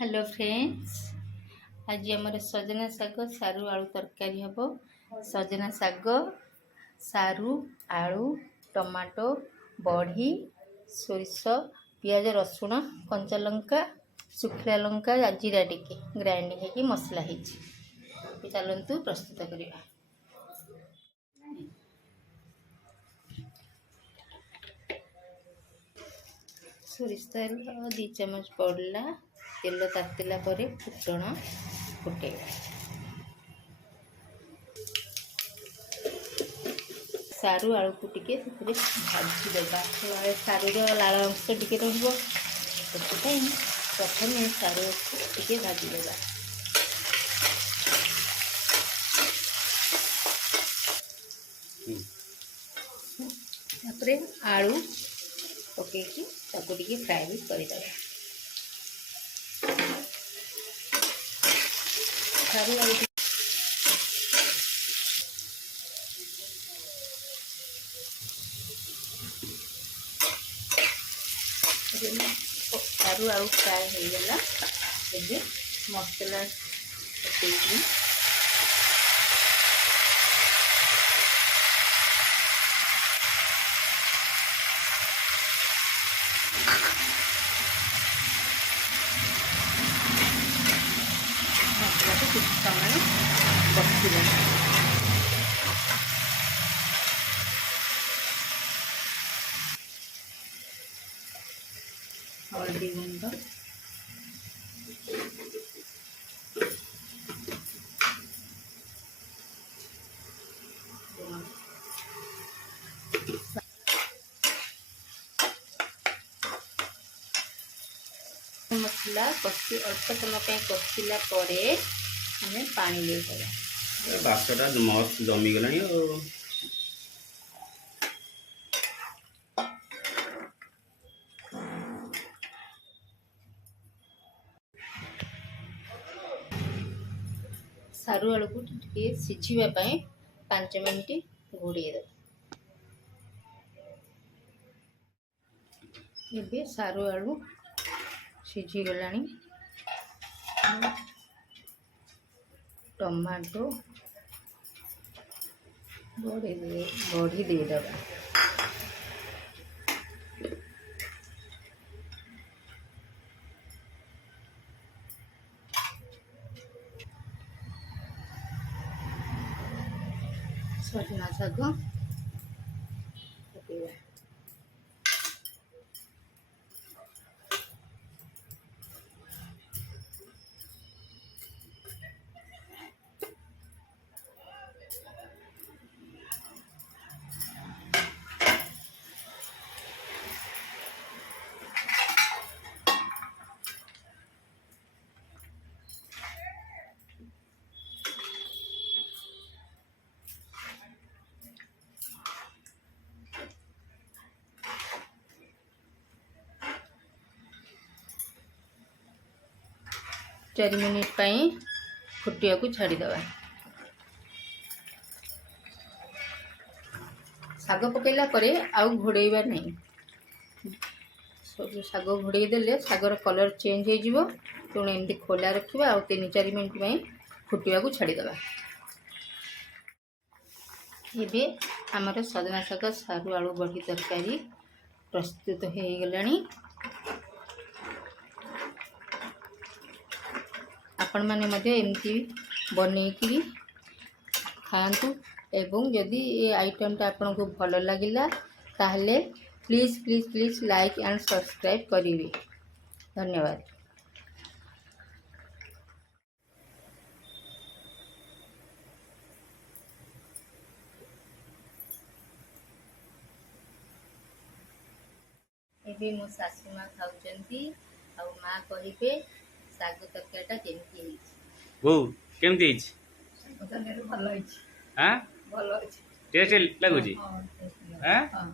Hello friends, आज आमर सजना शाग सारू आलू तरकारी हम। सजना शाग सारू आलू टमाटो बड़ी सोरिष पियाज रसुण कंचा लंका सुखला लंका जीरा टिके ग्राइंडिंग होगी मसला हो। चलतु प्रस्तुत करवा। सोरिष तेल 2 चम्मच पड़ला। तेल तातिला परे फुटण फुटेगा। सारू आलू को टिके भाजी देगा। सारू लाल अंश टिके रही प्रथम सारू को टिके भाजी देगा। आलू पकई टिके फ्राए भी करदे। सारू आलू सारू आलू फ्राए हो गला। मसला पकई मसला को कुछ समय बसला। हल्दी गुंड मसला कषि अल्प समय कषिला हमें पानी दे बासटा मस्त जमी गला। सारू आलू को सिझापी 5 मिनट घोड़े दे। सारू आलू सिझी गला। टमाटो बड़ी देदेबा। सजना शाग पकेवा। चार मिनिट फुटिया को छाड़ीदे। शाग पकईला आउ घोड़ेबार नहीं। शाग घोड़े देले शागर कलर चेंज हो। तेणु एमती खोला रखा। 3-4 मिनिट फुटिया को छाड़ीदे। ये आमर सजना शाग सारू आलू बड़ी तरकारी प्रस्तुत हो गला। आपण मैंने एमती बनईकि खातु। एवं जदि ये आइटमटा आपन को भल लगिला ताहले please please please like and subscribe करेंगे। धन्यवाद। एबे मो सासू माँ खाउचंती आ माँ कहिबे साग तरकारीटा केमती हेछि। बो केमती हेछि? भल हेछि। हां भल हेछि। टेस्ट लागुची। हां टेस्ट हां हां।